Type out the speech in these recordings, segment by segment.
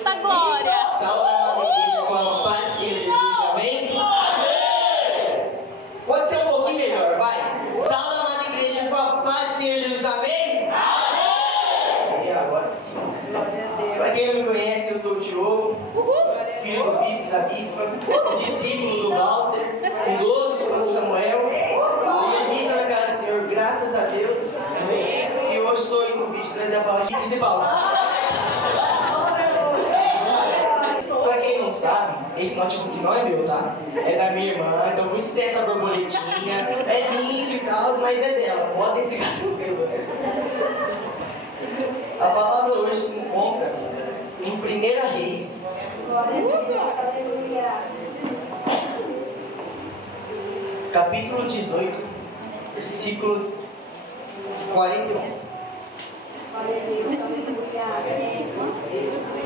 Eita glória! Salve a amada igreja com a paz de Jesus, amém? Amém! Pode ser um pouquinho melhor, vai. Salve a amada igreja com a paz de Jesus, amém? Amém! E agora sim. Para quem não me conhece, eu sou o Diogo, filho do bispo e da bispa, discípulo do Walter, o doce do pastor Samuel. E vida na casa do Senhor, graças a Deus. E hoje estou em convite de trazer a palavra de principal. Pra quem não sabe, esse notebook não é meu, tá? É da minha irmã, então por isso tem essa borboletinha. É lindo e tal, mas é dela. Podem ficar tranquilo. A palavra hoje se encontra em 1 Reis. Capítulo 18, versículo 41.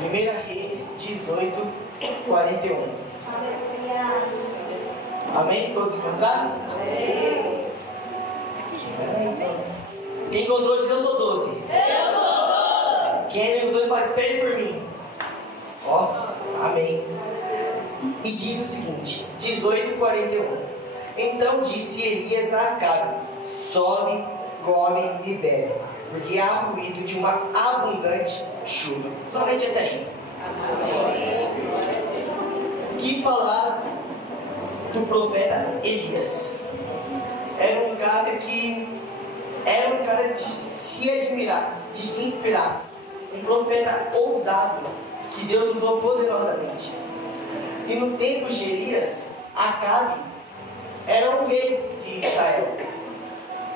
1 Reis 18, 41. Amém? Todos encontraram? Amém. Quem encontrou diz: eu sou 12. Eu sou 12. Quem não encontrou faz: espere por mim. Ó, amém. E diz o seguinte: 18, 41. Então disse Elias a Acabe: sobe, come e bebe, porque há ruído de uma abundante chuva. Somente até aí. Que falar do profeta Elias? Era um cara de se admirar, de se inspirar. Um profeta ousado, que Deus usou poderosamente. E no tempo de Elias, Acabe era um rei de Israel.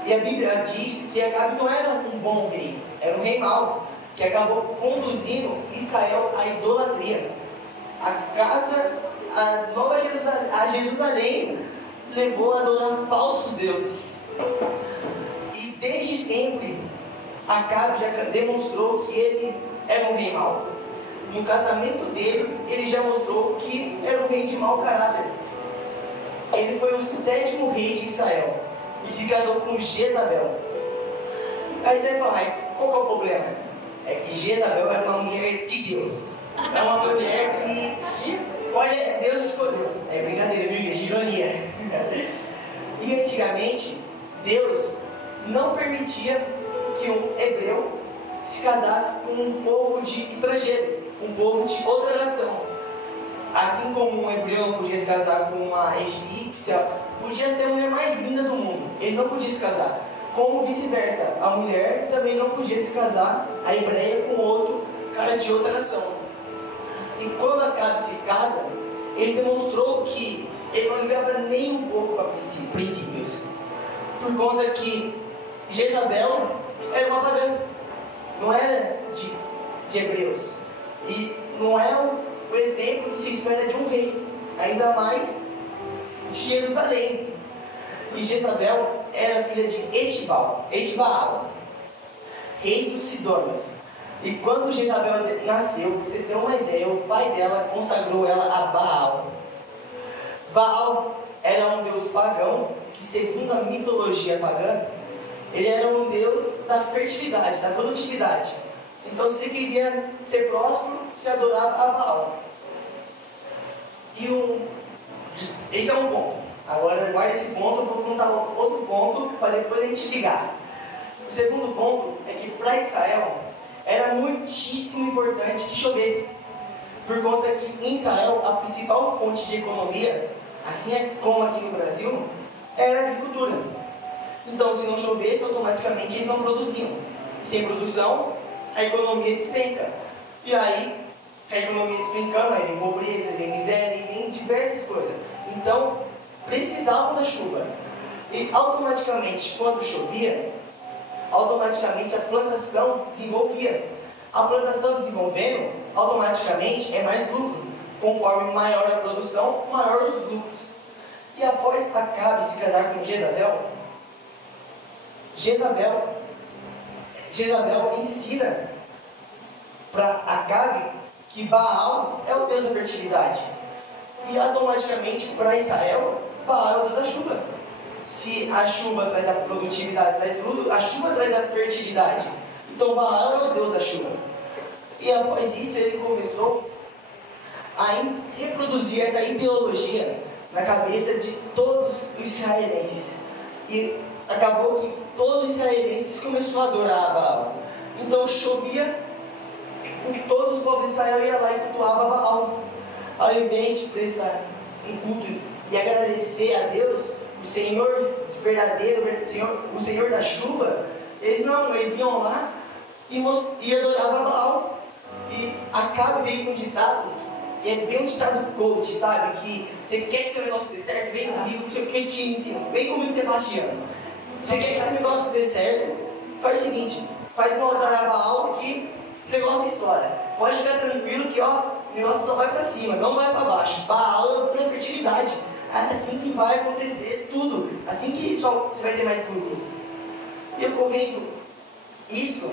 E a Bíblia diz que Acabe não era um bom rei, era um rei mau, que acabou conduzindo Israel à idolatria. A Jerusalém levou a adorar falsos deuses. E desde sempre, Acabe já demonstrou que ele era um rei mau. No casamento dele, ele já mostrou que era um rei de mau caráter. Ele foi o 7º rei de Israel e se casou com Jezabel. Aí você vai falar: qual que é o problema? É que Jezabel era uma mulher de Deus. É uma mulher que, olha, Deus escolheu. É brincadeira, viu, igreja? Ironia. E antigamente, Deus não permitia que um hebreu se casasse com um povo de estrangeiro, um povo de outra nação. Assim como um hebreu não podia se casar com uma egípcia, podia ser a mulher mais linda do mundo, ele não podia se casar. Como vice-versa, a mulher também não podia se casar, a hebreia, com outro cara de outra nação. E quando Acabe se casa, ele demonstrou que ele não ligava nem um pouco para princípios, por conta que Jezabel era uma pagã, não era de hebreus, e não é o exemplo que se espera de um rei, ainda mais de Jerusalém. E Jezabel era filha de Etibaal, rei dos Sidônios. E quando Jezabel nasceu, pra você ter uma ideia, o pai dela consagrou ela a Baal. Baal era um deus pagão, que segundo a mitologia pagã, ele era um deus da fertilidade, da produtividade. Então, se você queria ser próspero, você adorava a Baal. Esse é um ponto. Agora, guarda esse ponto, eu vou contar outro ponto para depois a gente ligar. O segundo ponto é que para Israel era muitíssimo importante que chovesse, por conta que em Israel a principal fonte de economia, assim como aqui no Brasil, era a agricultura. Então, se não chovesse, automaticamente eles não produziam. Sem produção, a economia despenca. E aí, a economia despencando, aí vem pobreza, vem miséria, vem diversas coisas. Então, precisavam da chuva. E automaticamente, quando chovia, automaticamente a plantação desenvolvia. A plantação desenvolvendo, automaticamente é mais lucro. Conforme maior a produção, maior os lucros. E após Acabe se casar com Jezabel ensina para Acabe que Baal é o deus da fertilidade. E automaticamente para Israel, Baal é o deus da chuva. Se a chuva traz a produtividade, traz tudo, a chuva traz a fertilidade. Então Baal é o deus da chuva. E após isso ele começou a reproduzir essa ideologia na cabeça de todos os israelenses. E acabou que todos os israelenses começaram a adorar a Baal. Então chovia, todos os povos de Israel iam lá e cultuavam Baal. Ao invés de prestar em culto e agradecer a Deus, o Senhor verdadeiro, o Senhor da chuva, eles iam lá e adoravam Baal. E Acabe veio com um ditado, que é bem um ditado coach, sabe? Que você quer que seu negócio dê certo? Vem comigo, que eu te ensino. Vem comigo, Sebastião. Você quer que seu negócio dê certo? Faz o seguinte, faz um altar a Baal que o negócio estoura. Pode ficar tranquilo que o negócio só vai para cima, não vai para baixo. Baal é fertilidade. É assim que vai acontecer tudo. Assim que só você vai ter mais frutos. E ocorrendo isso,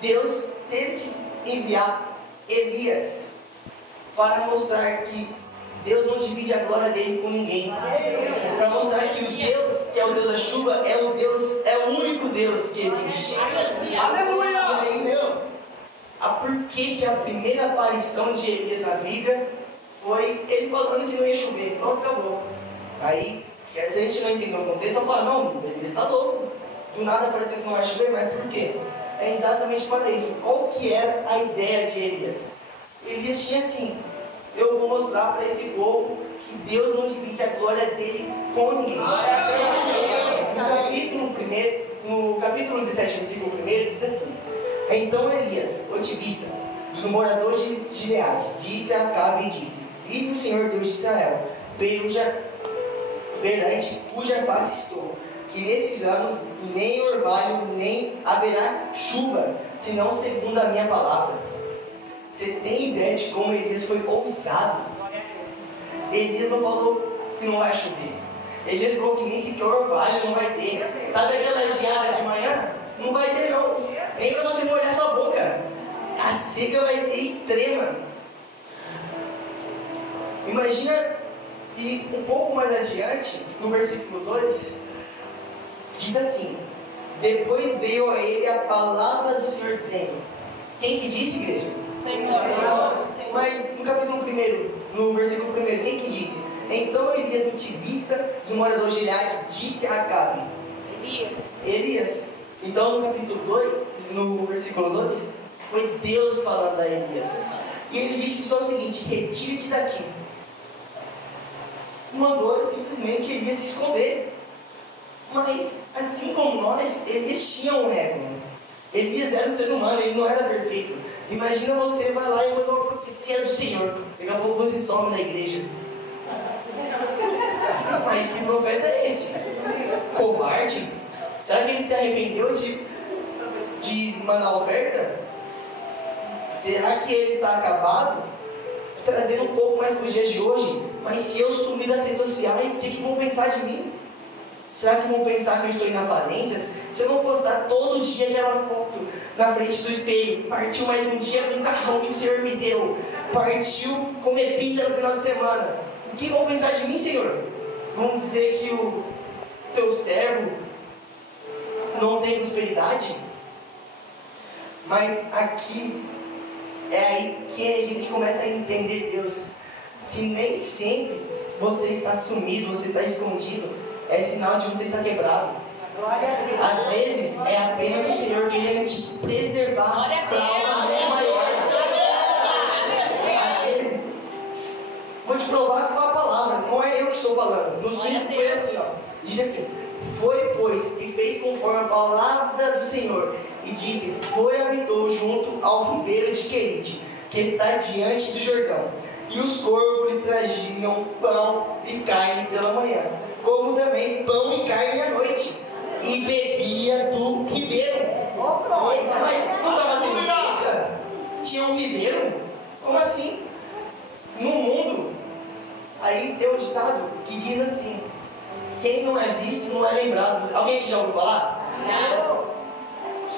Deus teve que enviar Elias para mostrar que Deus não divide a glória dele com ninguém. Para mostrar que o Deus, que é o Deus da chuva, é o único Deus que existe. Aleluia! E aí, Deus, por que a primeira aparição de Elias na Bíblia foi ele falando que não ia chover? Pronto, acabou. Aí, se a gente não entender o contexto, eu falo, não, Elias está louco. Do nada parecendo que não vai chover, mas por quê? É exatamente para isso. Qual que era a ideia de Elias? Elias tinha assim: eu vou mostrar para esse povo que Deus não divide a glória dele com ninguém. No capítulo 17, versículo 1, diz assim: então Elias, o otimista, dos moradores de Gileade, disse a Acabe e disse: vive o Senhor Deus de Israel, perante cuja face estou, que nesses anos nem orvalho, nem haverá chuva, senão segundo a minha palavra. Você tem ideia de como Elias foi ousado? Elias não falou que não vai chover. Elias falou que nem sequer orvalho não vai ter. Sabe aquela geada de manhã? Não vai ter não. Nem para você molhar sua boca. A seca vai ser extrema. Imagina, e um pouco mais adiante, no versículo 2, diz assim: depois veio a ele a palavra do Senhor dizendo. Quem que disse, igreja? Senhor. Mas no capítulo 1, no versículo 1, quem que disse? Então Elias, otimista do morador de Gileade, disse a Acabe. Elias. Então no capítulo 2, no versículo 2, foi Deus falando a Elias. E ele disse só o seguinte: retire-te daqui. Mandou simplesmente Elias se esconder. Mas assim como nós, Elias tinha um ego. Elias era um ser humano, ele não era perfeito. Imagina você vai lá e manda uma profecia do Senhor. Daqui a pouco você some na igreja. Mas que profeta é esse? Covarde? Será que ele se arrependeu de mandar oferta? Será que ele está acabado? Trazendo um pouco mais para os dias de hoje. Mas se eu sumir das redes sociais, o que vão pensar de mim? Será que vão pensar que eu estou indo à falência? Se eu não postar todo dia aquela foto na frente do espelho, partiu mais um dia com o carrão que o Senhor me deu, partiu comer pizza no final de semana, o que vão pensar de mim, Senhor? Vão dizer que o teu servo não tem prosperidade? Mas aqui é aí que a gente começa a entender Deus, que nem sempre você está sumido, você está escondido, é sinal de você estar quebrado. Às vezes é apenas o Senhor querendo te preservar para algo maior. Às vezes, vou te provar com a palavra, não é eu que estou falando. No 5 foi assim, ó, diz assim: foi, pois, e fez conforme a palavra do Senhor, e disse: foi e habitou junto ao ribeiro de Querite, que está diante do Jordão. E os corvos lhe traziam pão e carne pela manhã, como também pão e carne à noite, e bebia do ribeiro. Mas não estava tendo seca? Tinha um ribeiro? Como assim? No mundo, aí tem um ditado que diz assim: quem não é visto não é lembrado. Alguém aqui já ouviu falar? Não.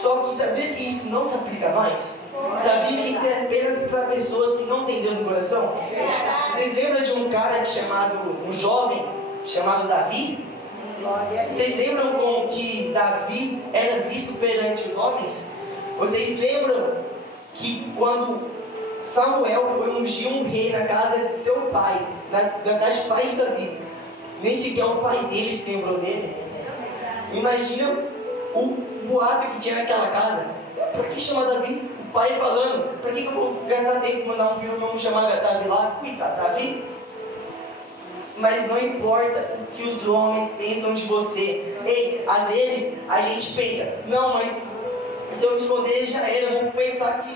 Só que sabia que isso não se aplica a nós? Sabia que isso é apenas para pessoas que não têm Deus no coração? Vocês lembram de um cara um jovem chamado Davi? Vocês lembram como que Davi era visto perante os homens? Vocês lembram que quando Samuel foi ungir um rei na casa de seu pai, na casa de pai de Davi, nem sequer o pai dele se lembrou dele. Imagina o boato que tinha naquela casa. Para que chamar Davi? O pai falando, para que eu vou gastar tempo mandar um filho, vamos chamar Davi lá? Coitado, Davi. Mas não importa o que os homens pensam de você. Ei, às vezes a gente pensa, não, mas se eu me esconder já era, eu vou pensar que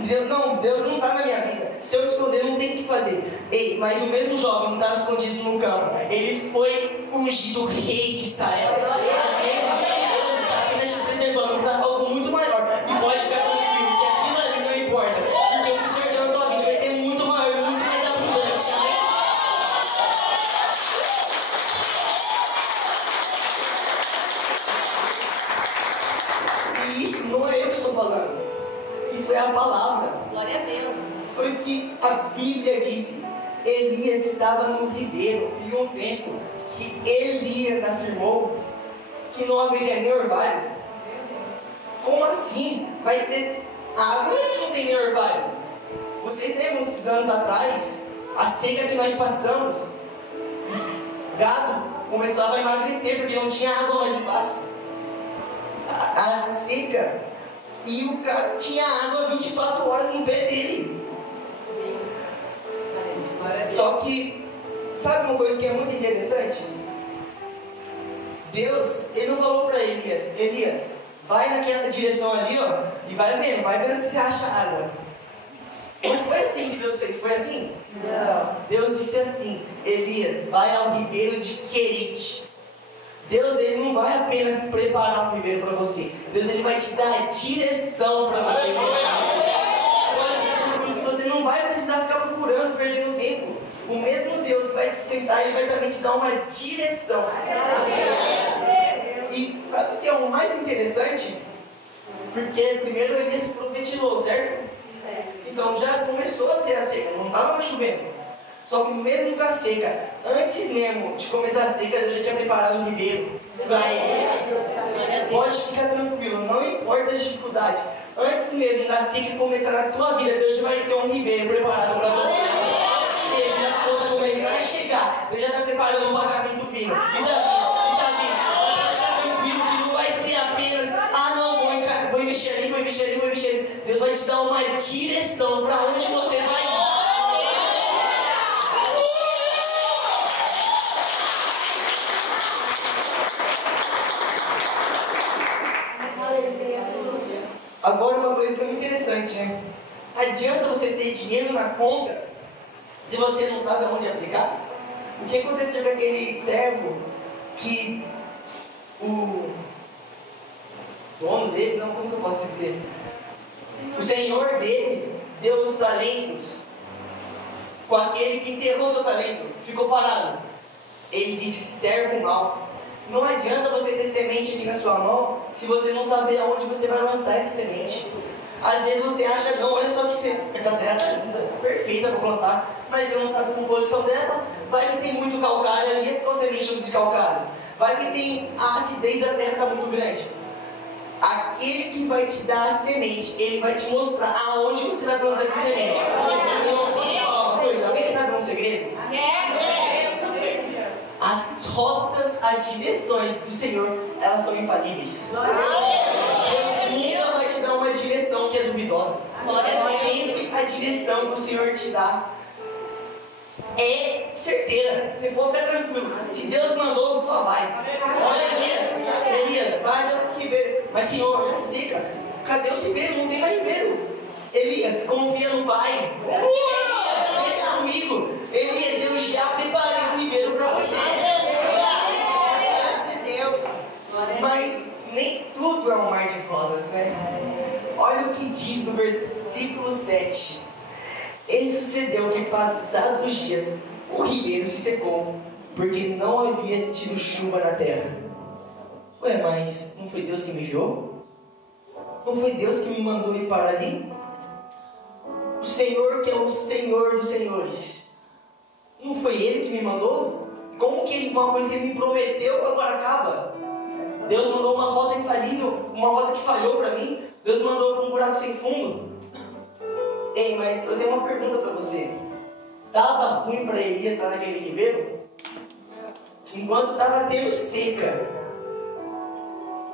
Deus não está na minha vida. Se eu me esconder, não tem o que fazer. Ei, mas o mesmo jovem que estava escondido no campo, ele foi ungido rei de Israel. Às vezes Deus está apenas te preservando para algo muito maior. E pode ficar tranquilo que aquilo ali não importa, porque o que o Senhor deu na tua vida vai ser muito maior, muito mais abundante. Amém? E isso não é eu que estou falando. Isso é a palavra. Glória a Deus. Foi o que a Bíblia disse. Elias estava no ribeiro e um tempo que Elias afirmou que não haveria nem orvalho. Como assim? Vai ter água se não tem nem orvalho? Vocês lembram uns anos atrás, a seca que nós passamos? O gado começava a emagrecer porque não tinha água mais no pasto. A seca. E o cara tinha água 24 horas no pé dele. Só que, sabe uma coisa que é muito interessante? Deus, ele não falou para Elias, vai naquela direção ali, ó, e vai vendo se você acha água. Não foi assim que Deus fez, foi assim? Não. Deus disse assim, Elias, vai ao ribeiro de Querite. Deus, ele não vai apenas preparar um ribeiro para você. Deus, ele vai te dar a direção para você. Pode ficar tranquilo que você não vai precisar ficar procurando, perdendo tempo. O mesmo Deus que vai te sustentar, ele vai também te dar uma direção. E sabe o que é o mais interessante? Porque primeiro Elias profetizou, certo? Então já começou a ter a seca, não estava mais chovendo. Só que mesmo com a seca, antes mesmo de começar a seca, Deus já tinha preparado um ribeiro para eles. Pode ficar tranquilo, não importa as dificuldades. Antes mesmo da seca começar na tua vida, Deus já vai ter um ribeiro preparado para você. Antes mesmo das coisas começarem a chegar, Deus já está preparando um pagamento vindo. E tá vindo. Pode ficar tranquilo que não vai ser apenas, vou investir ali. Deus vai te dar uma direção para onde você vai ir. Agora uma coisa que é muito interessante, né? Adianta você ter dinheiro na conta se você não sabe aonde aplicar? O que aconteceu com aquele servo que o dono dele, não, como que eu posso dizer? O senhor dele deu os talentos com aquele que enterrou seu talento, ficou parado. Ele disse, servo mau. Não adianta você ter semente aqui na sua mão se você não saber aonde você vai lançar essa semente. Às vezes você acha, não, olha só que essa terra está linda, perfeita para plantar, mas você não sabe a composição dela. Vai que tem muito calcário ali, essas são sementes de calcário. Vai que tem a acidez da terra está muito grande. Aquele que vai te dar a semente, ele vai te mostrar aonde você vai plantar essa semente. Então, posso falar uma coisa? Alguém sabe um segredo? As rotas, as direções do Senhor, elas são infalíveis. Deus nunca vai te dar uma direção que é duvidosa. Sempre a direção que o Senhor te dá é certeira. Você pode ficar tranquilo. Se Deus mandou, só vai. Olha Elias, vai ao ribeiro. Mas Senhor, seca. Cadê o ribeiro? Não tem mais ribeiro. Elias, confia no Pai. Elias, deixa comigo. Elias, eu já preparei o ribeiro para você. Mas nem tudo é um mar de rosas, né? Olha o que diz no versículo 7. E sucedeu que, passados os dias, o ribeiro se secou, porque não havia tido chuva na terra. Ué, mas não foi Deus que me enviou? Não foi Deus que me mandou ir para ali? O Senhor que é o Senhor dos senhores, não foi Ele que me mandou? Como que uma coisa que Ele me prometeu agora acaba? Deus mandou uma rota infalível, uma rota que falhou para mim. Deus mandou para um buraco sem fundo. Ei, mas eu tenho uma pergunta para você. Estava ruim para Elias lá naquele ribeiro? Enquanto estava tendo seca,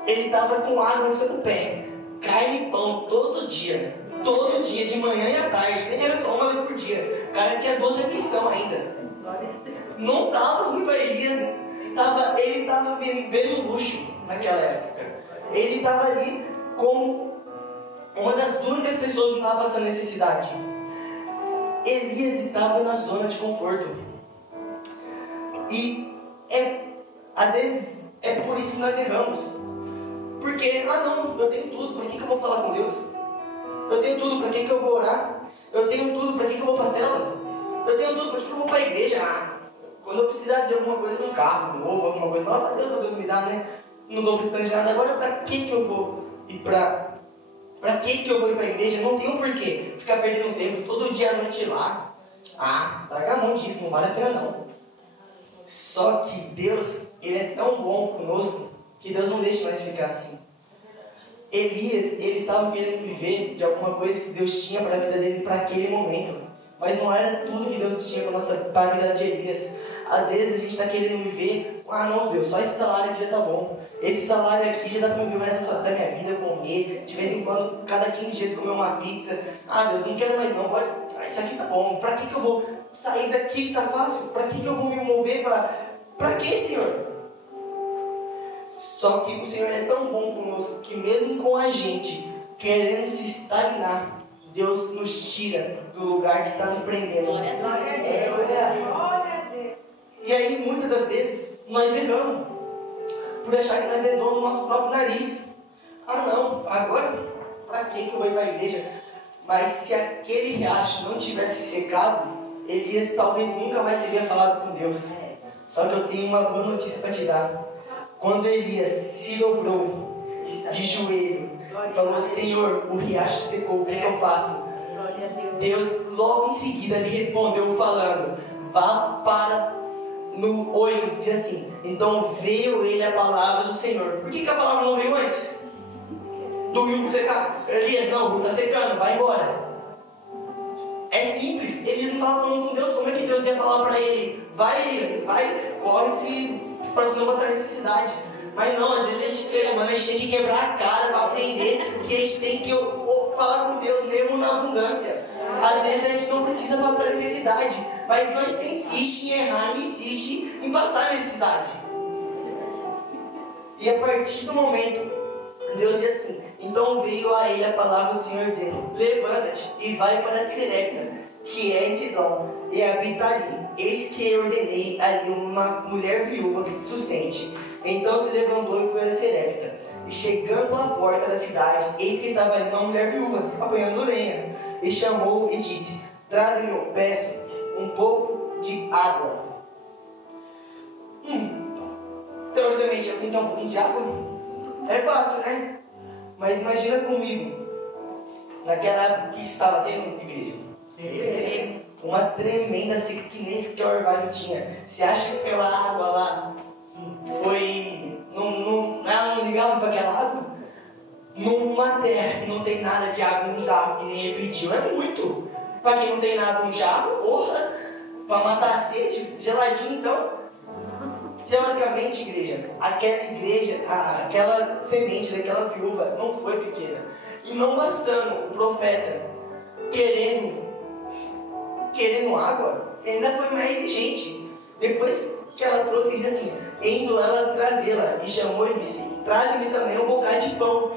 ele estava com água no seu pé, carne e pão todo dia, de manhã e à tarde, nem era só uma vez por dia. O cara tinha 12 refeições ainda. Não estava ruim para Elias, ele estava vivendo luxo naquela época. Ele estava ali como uma das únicas pessoas que não estava passando necessidade. Elias estava na zona de conforto. E às vezes é por isso que nós erramos. Porque, não, eu tenho tudo, para que eu vou falar com Deus? Eu tenho tudo, para que eu vou orar? Eu tenho tudo, para que eu vou para a célula? Eu tenho tudo, para que eu vou para a igreja? Quando eu precisar de alguma coisa, um carro novo, alguma coisa nova, Deus me dá, né? Não estou precisando de nada. Agora, para que eu vou ir para que eu vou ir para a igreja? Não tem um porquê. Ficar perdendo tempo todo dia à noite lá. Larga a mão disso, não vale a pena não. Só que Deus, Ele é tão bom conosco, que Deus não deixa mais ficar assim. Elias, ele estava querendo viver de alguma coisa que Deus tinha para a vida dele para aquele momento. Mas não era tudo que Deus tinha para a vida de Elias. Às vezes a gente está querendo viver, não Deus, só esse salário aqui já está bom. Esse salário aqui já dá para viver o resto da minha vida, comer, de vez em quando, cada 15 dias comer uma pizza. Deus, não quero mais não, pode, isso aqui tá bom. Para que eu vou sair daqui que está fácil? Para que eu vou me mover? Para que, Senhor? Só que o Senhor é tão bom conosco que mesmo com a gente querendo se estagnar, Deus nos tira do lugar que está nos prendendo. Glória a Deus. E aí, muitas das vezes, nós erramos por achar que nós é dono do nosso próprio nariz. Não, agora, para que eu vou ir para a igreja? Mas se aquele riacho não tivesse secado, Elias talvez nunca mais teria falado com Deus. Só que eu tenho uma boa notícia para te dar. Quando Elias se dobrou de joelho, falou: Senhor, o riacho secou, o que eu faço? Deus logo em seguida lhe respondeu falando: vá para... No 8 diz assim: então veio ele a palavra do Senhor. Por que a palavra não veio antes? Do rio secar. Elias, não, o rio está secando, vai embora. É simples, Elias não estava falando com Deus. Como é que Deus ia falar para ele: vai Elias, vai, corre para você não passar necessidade? Mas não, às vezes a gente, ser humano, a gente tem que quebrar a cara para aprender que a gente tem que falar com Deus mesmo na abundância. Às vezes a gente não precisa passar necessidade, mas nós insiste em errar e insiste em passar necessidade. E a partir do momento, Deus diz assim: então veio a ele a palavra do Senhor dizendo: levanta-te e vai para Serepta, que é em Sidom, e habita ali. Eis que eu ordenei ali uma mulher viúva que te sustente. Então se levantou e foi a Serepta. E chegando à porta da cidade, eis que estava ali uma mulher viúva, apanhando lenha. E chamou e disse: traze-me, eu peço, um pouco de água. Teoricamente, eu tenho que dar um pouquinho de água? É fácil, né? Mas imagina comigo, naquela época que estava tendo igreja. Sim. Uma tremenda seca que nem esse orvalho tinha. Você acha que aquela água lá foi... ela não ligava para aquela água? Numa terra que não tem nada de água no jarro, que nem ele pediu, é muito. Para quem não tem nada no jarro, para matar a sede, geladinho então. Teoricamente, aquela semente daquela viúva não foi pequena. E não bastando o profeta querendo água, ele ainda foi mais exigente. Depois que ela trouxe, disse assim: indo ela trazê-la, e chamou e disse: traze-me também um bocado de pão.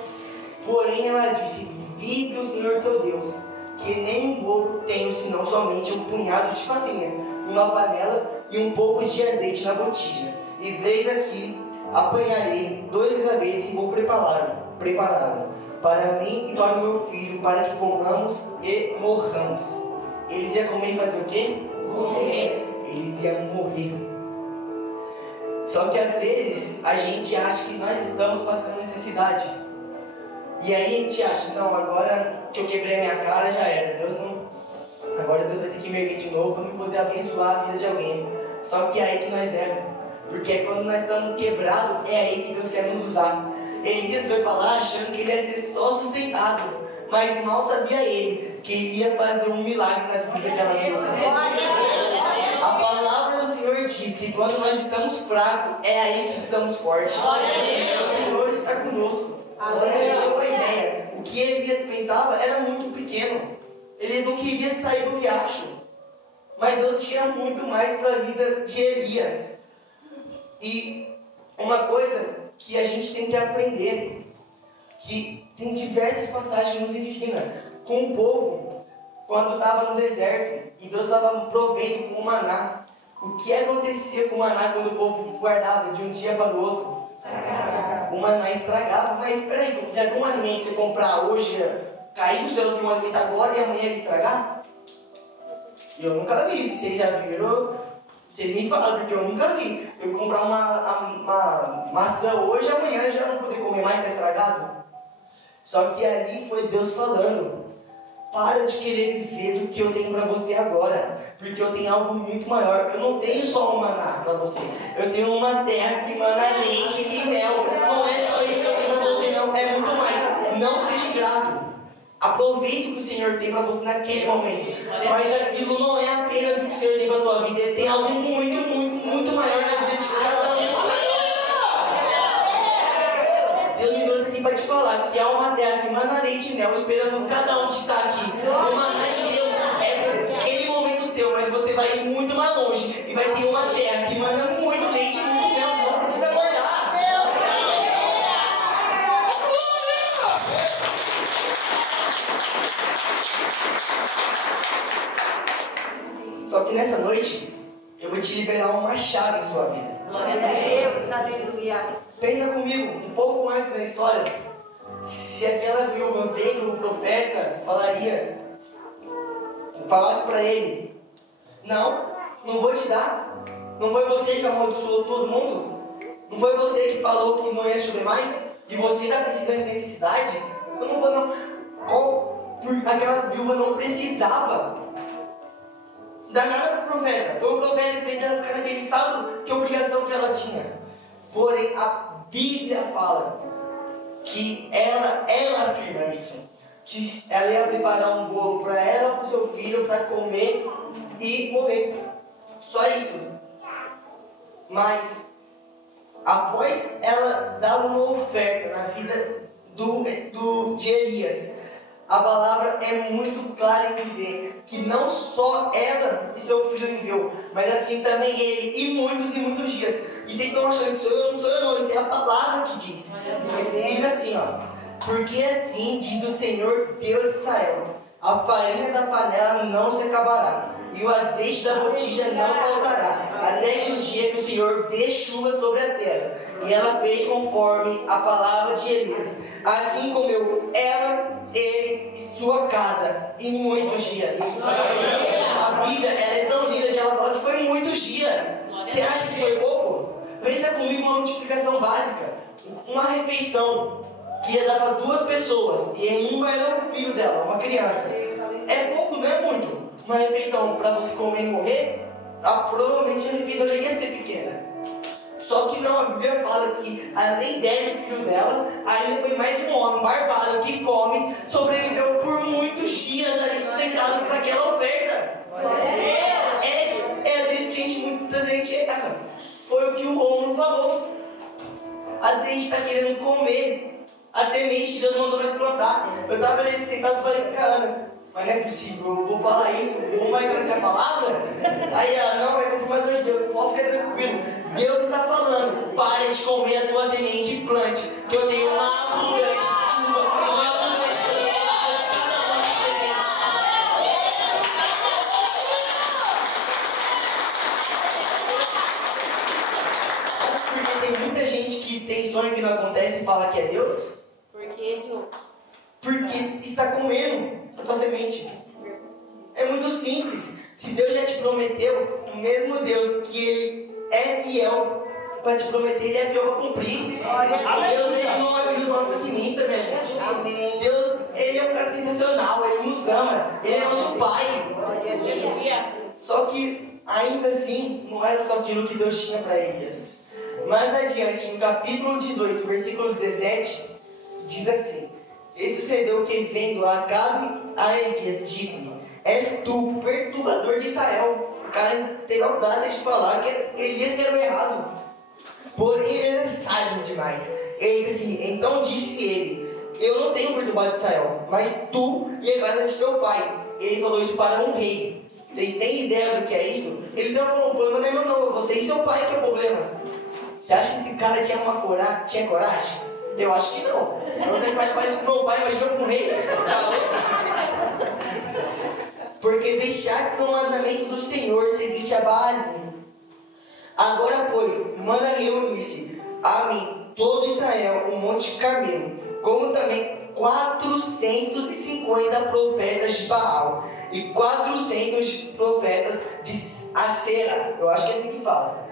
Porém ela disse: vive o Senhor teu Deus, que nem um pouco tenho, senão somente um punhado de farinha, uma panela e um pouco de azeite na botija. E veis aqui, apanharei 2 gravetos e vou prepará-lo para mim e para o meu filho, para que comamos e morramos. Eles iam comer e fazer o quê? Morrer. Eles iam morrer. Só que às vezes a gente acha que nós estamos passando necessidade. E aí a gente acha: não, agora que eu quebrei a minha cara já era. Agora Deus vai ter que me erguer de novo para poder abençoar a vida de alguém. Só que é aí que nós erramos. Porque quando nós estamos quebrados, é aí que Deus quer nos usar. Elias foi para lá achando que ele ia ser só sustentado, mas mal sabia ele que ele ia fazer um milagre na vida daquela viúva. A palavra do Senhor diz que quando nós estamos fracos, é aí que estamos fortes. O Senhor está conosco. A ideia. O que Elias pensava era muito pequeno. Elias não queria sair do riacho. Mas Deus tinha muito mais para a vida de Elias. E uma coisa que a gente tem que aprender, que tem diversas passagens que nos ensinam, com o povo, quando estava no deserto, e Deus estava provendo com o maná. O que acontecia com o maná quando o povo guardava de um dia para o outro? O maná estragava. Mas espera aí, já viu um alimento que você comprar hoje, cair do céu de um alimento agora e amanhã ele estragar? Eu nunca vi. Se vocês já viram, vocês me falam, porque eu nunca vi. Eu comprar uma maçã hoje e amanhã já não poder comer mais, está estragado. Só que ali foi Deus falando: para de querer viver do que eu tenho para você agora, porque eu tenho algo muito maior. Eu não tenho só um maná para você, eu tenho uma terra que mana leite e mel. Não é só isso que eu tenho para você, não, é muito mais. Não seja ingrato. Aproveite o que o Senhor tem para você naquele momento. Mas aquilo não é apenas o que o Senhor tem para a tua vida, Ele tem algo muito, muito, muito maior na vida de cada um. Deus me trouxe aqui para te falar que há uma terra que mana leite e mel esperando cada um que está aqui. O maná de Deus é para aquele momento teu, mas você vai ir muito mais longe e vai ter uma terra que mana muito leite e muito mel. Não precisa guardar. Só que nessa noite eu vou te liberar uma chave em sua vida. Glória a Deus, aleluia. Pensa comigo, um pouco antes na história, se aquela viúva vendo o profeta falasse para ele: não vou te dar. Não foi você que amaldiçoou todo mundo? Não foi você que falou que não ia chover mais? E você está precisando de necessidade? Eu não vou não. Aquela viúva não precisava dar nada para o profeta. Foi o profeta que fez ela ficar naquele estado, que obrigação que ela tinha. Porém, a Bíblia fala que ela afirma isso. Que ela ia preparar um bolo para ela, para o seu filho, para comer e morrer. Só isso. Mas, após ela dar uma oferta na vida de Elias, a palavra é muito clara em dizer que não só ela e seu filho viveu, mas assim também ele, e muitos dias. E vocês estão achando que sou eu? Não sou eu não, isso é a palavra que diz. Diz assim, porque assim diz o Senhor Deus de Israel: a farinha da panela não se acabará, e o azeite da botija não faltará, até que o dia que o Senhor dê chuva sobre a terra. E ela fez conforme a palavra de Elias. Assim comeu ela, ele e sua casa em muitos dias. A Bíblia ela é tão linda que ela fala que foi muitos dias. Você acha que foi pouco? Pensa comigo uma multiplicação básica. Uma refeição que ia dar para 2 pessoas, e em uma era o filho dela, uma criança. É pouco, não é muito. Uma refeição para você comer e morrer, provavelmente a refeição já ia ser pequena. Só que não, a Bíblia fala que além dela e o filho dela, ainda foi mais um homem barbado que come, sobreviveu por muitos dias ali sustentado por aquela oferta. Às vezes muitas vezes erra. Foi o que o Rômulo falou. Às vezes a gente está querendo comer a semente que Deus mandou nós plantar. Eu estava ali sentado e falei: cara, mas não é possível, eu vou falar isso, não vai entrar na minha palavra? Aí ela: não, é confirmação de Deus, pode ficar tranquilo. Deus está falando: pare de comer a tua semente e plante, que eu tenho uma abundante chuva, uma abundante bênção de cada um aqui presente. Porque tem muita gente que tem sonho que não acontece e fala que é Deus. Por quê, Diogo? Porque está comendo a tua semente. É muito simples. Se Deus já te prometeu, o mesmo Deus que Ele é fiel para te prometer, Ele é fiel para cumprir. Deus, Ele não é filho do homem que minta, minha gente. Deus, Ele é um cara sensacional, Ele nos ama, Ele é nosso Pai. Só que, ainda assim, não era só aquilo que Deus tinha para Elias. Mais adiante, no capítulo 18, versículo 17, diz assim: E sucedeu que, vendo Acabe a Elias, disse-lhe: És tu, perturbador de Israel. O cara teve a audácia de falar que Elias era o errado. Porém, ele era sábio demais. Ele disse assim: Então disse ele: Eu não tenho perturbado Israel, mas tu e a casa de teu pai. Ele falou isso para um rei. Vocês têm ideia do que é isso? Ele não falou: O problema não é meu, não. Você e seu pai que é o problema. Você acha que esse cara tinha coragem? Eu acho que não. Eu não tenho mais parecido com meu pai, mas com um rei. Porque deixaste o mandamento do Senhor, seguiste a Baalim. Agora, pois, manda reunir-se a mim todo Israel, o Monte Carmelo, como também 450 profetas de Baal e 400 profetas de Acera. Eu acho que é assim que fala.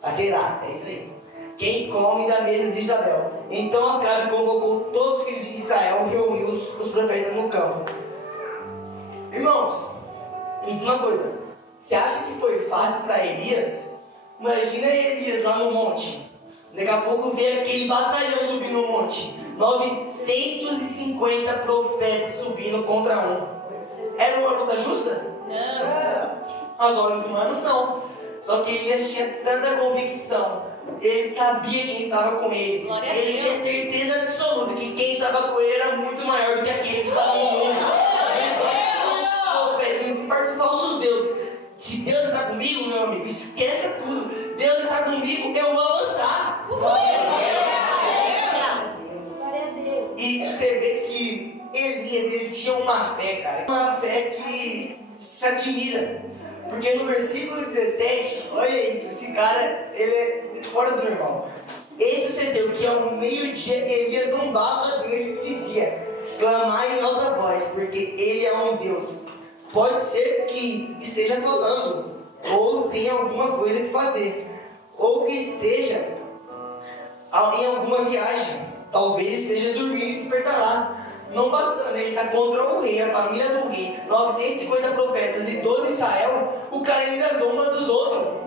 Acera, é isso aí. Quem come da mesa de Isabel. Então Acabe convocou todos os filhos de Israel e reuniu os profetas no campo. Irmãos, me diz uma coisa. Você acha que foi fácil para Elias? Imagina Elias lá no monte. Daqui a pouco vê aquele batalhão subindo no monte. 950 profetas subindo contra um. Era uma luta justa? Não. Aos olhos humanos, não. Só que Elias tinha tanta convicção. Ele sabia quem estava com ele. Glória a Ele Deus. tinha certeza absoluta que quem estava com ele era muito maior do que aquele que estava no mundo. Falsos deuses. Se Deus está comigo, meu amigo, esqueça tudo. Deus está comigo, eu vou avançar. Glória a Deus. E você vê que Elias, ele tinha uma fé, cara. Uma fé que se admira. Porque no versículo 17, olha isso, esse cara, ele é fora do normal. E sucedeu que ao meio-dia Elias zombava dele e dizia: Clamai em alta voz, porque ele é um Deus. Pode ser que esteja falando, ou tenha alguma coisa que fazer, ou que esteja em alguma viagem. Talvez esteja dormindo e despertará. Não bastando, ele está contra o rei, a família do rei, 950 profetas e 12 Israel. O cara ainda zomba dos outros.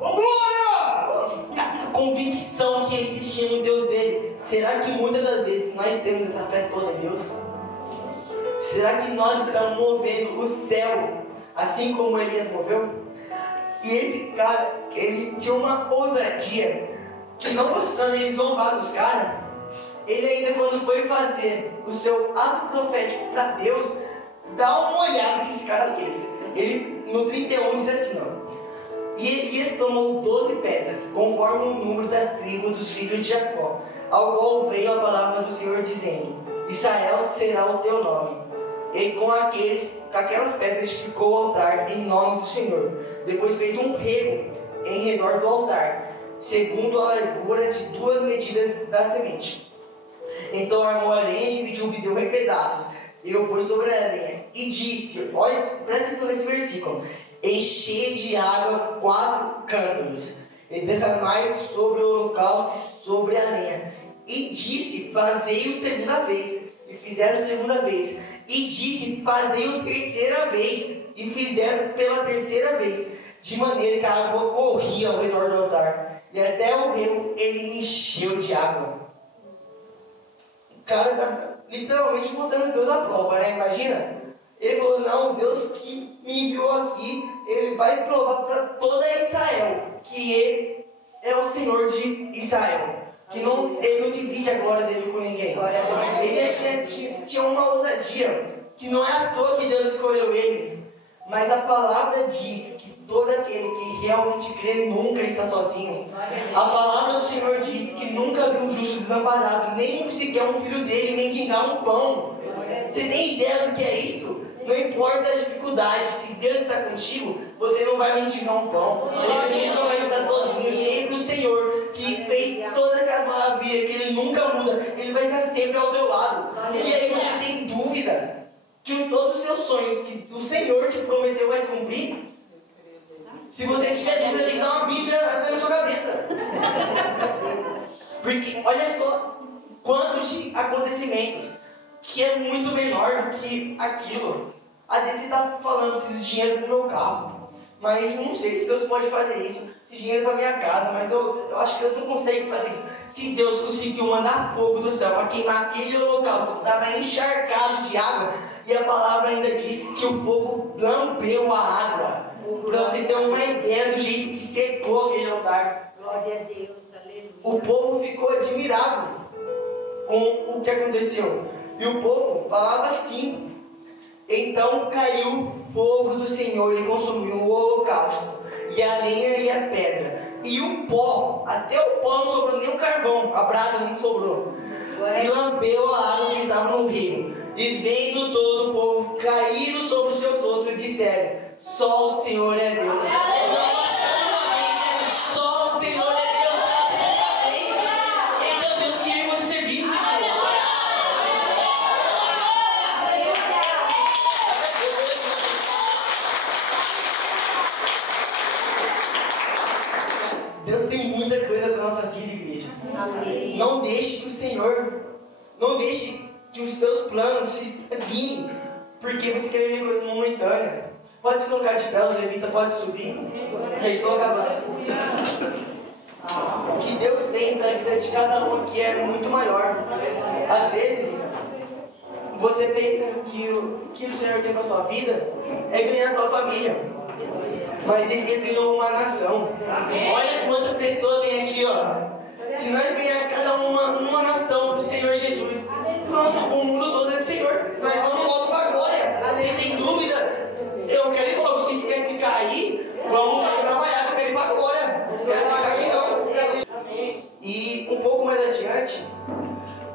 Vambora! A convicção que ele tinha no Deus dele. Será que muitas das vezes nós temos essa fé toda em Deus? Será que nós estamos movendo o céu assim como Elias moveu? E esse cara, ele tinha uma ousadia que, não bastando ele zombar dos caras, ele ainda, quando foi fazer o seu ato profético para Deus, dá uma olhada que esse cara fez. Ele, no 31, diz assim, ó: E Elias tomou 12 pedras, conforme o número das tribos dos filhos de Jacó, ao qual veio a palavra do Senhor, dizendo: Israel será o teu nome. E com aquelas pedras edificou o altar em nome do Senhor. Depois fez um rego em redor do altar, segundo a largura de 2 medidas da semente. Então armou a lenha e dividiu o bezerro em pedaços, e o pôs sobre a lenha, e disse: olha, presta atenção nesse versículo: enchei de água 4 cântaros, e derramai sobre o holocausto e sobre a lenha. E disse: fazei-o segunda vez, e fizeram segunda vez. E disse: fazei-o terceira vez, e fizeram pela terceira vez, de maneira que a água corria ao redor do altar, e até o rio ele encheu de água. O cara está literalmente botando Deus à prova, né? Imagina. Ele falou: não, Deus que me enviou aqui, ele vai provar para toda Israel que ele é o Senhor de Israel. Que ele não divide a glória dele com ninguém. Ele tinha uma ousadia, que não é à toa que Deus escolheu ele. Mas a palavra diz que todo aquele que realmente crê nunca está sozinho. A palavra do Senhor diz que nunca viu um justo desamparado, nem sequer um filho dele mendigar um pão. Você tem ideia do que é isso? Não importa a dificuldade, se Deus está contigo, você não vai mendigar um pão. Você nunca vai estar sozinho. Sempre o Senhor, que fez toda aquela maravilha, que Ele nunca muda, Ele vai estar sempre ao teu lado. E aí você tem dúvida que todos os seus sonhos que o Senhor te prometeu vai se cumprir? Se você tiver dúvida, tem que dar uma Bíblia na sua cabeça. Porque olha só quantos de acontecimentos que é muito menor do que aquilo. Às vezes você está falando: preciso de dinheiro para o meu carro, mas não sei se Deus pode fazer isso. dinheiro para minha casa, mas eu acho que eu não consigo fazer isso. Se Deus conseguiu mandar fogo do céu para queimar aquele holocausto que estava encharcado de água, e a palavra ainda diz que o fogo lambeu a água, para você ter uma ideia do jeito que secou aquele altar. Glória a Deus, aleluia. O povo ficou admirado com o que aconteceu. E o povo falava assim: então caiu fogo do Senhor e consumiu o holocausto, e a lenha e as pedras, e o pó, até o pó não sobrou, nem o carvão, a brasa não sobrou, e lambeu a água que estava no rio. E vendo todo o povo caíram sobre os seus rostos e disseram: só o Senhor é Deus. Só o Senhor é Deus. Esse é o Deus que eu e você servimos. Deus tem muita coisa para nossa vida, igreja. Amém. Não deixe que o Senhor, não deixe que os seus planos se estagnem, porque você quer viver coisa momentânea. Pode se colocar de pé, os levitas podem subir. Já estou acabando. O que Deus tem para a vida de cada um aqui é muito maior. Às vezes, você pensa que o Senhor tem para a sua vida é ganhar a tua família. Mas Elias ganhou uma nação. Olha quantas pessoas tem aqui, ó. Se nós ganhar cada uma nação para o Senhor Jesus, pronto, o mundo todo é do Senhor. Nós vamos logo para a glória. Vocês têm dúvida? Eu quero ir logo. Vocês querem ficar aí? Vamos trabalhar. Eu quero ir para a glória. Não quero ficar aqui não. E um pouco mais adiante,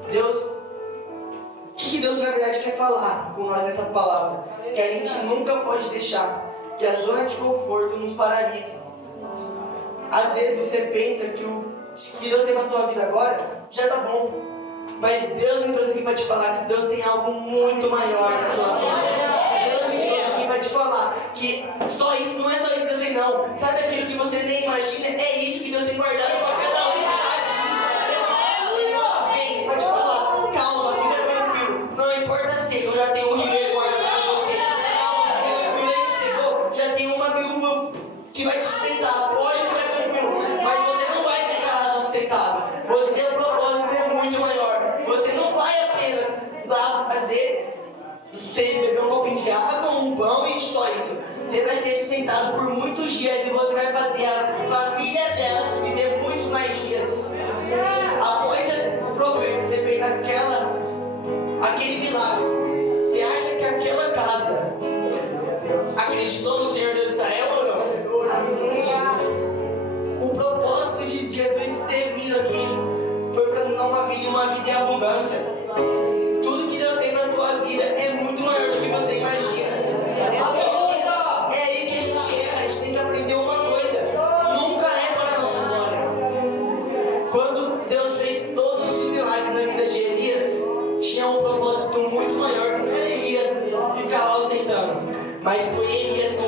o que Deus na verdade quer falar com nós nessa palavra? Que a gente nunca pode deixar que a zona de conforto nos paralise. Às vezes você pensa que o que Deus tem para a tua vida agora já está bom, mas Deus me trouxe aqui para te falar que Deus tem algo muito maior na tua vida. Deus me trouxe aqui para te falar que só isso, não é só isso que Deus tem não. Sabe aquilo que você nem imagina? É isso que Deus tem guardado para cada um que está aqui. Senhor, vem para te falar, calma, fica tranquilo, não importa se eu já tenho um ribeiro guardado para você. Calma, fica tranquilo, esse Senhor já tem uma viúva que vai te sustentar. Pode ficar tranquilo, mas você não vai ficar sustentável. Você, o propósito é muito maior. Você não vai apenas lá fazer, você beber um copinho de água, um pão e só isso. Você vai ser sustentado por muitos dias e você vai fazer a família delas viver muitos mais dias. Após o profeta ter feito aquele milagre, você acha que aquela casa acreditou no Senhor Deus de Israel ou não? O propósito de Jesus ter vindo aqui foi para dar uma vida em abundância. Tudo que Deus tem para a tua vida é muito maior do que você imagina. É aí que a gente erra. A gente tem que aprender uma coisa: nunca é para a nossa glória. Quando Deus fez todos os milagres na vida de Elias, tinha um propósito muito maior do que Elias ficar lá ostentando. Mas foi Elias com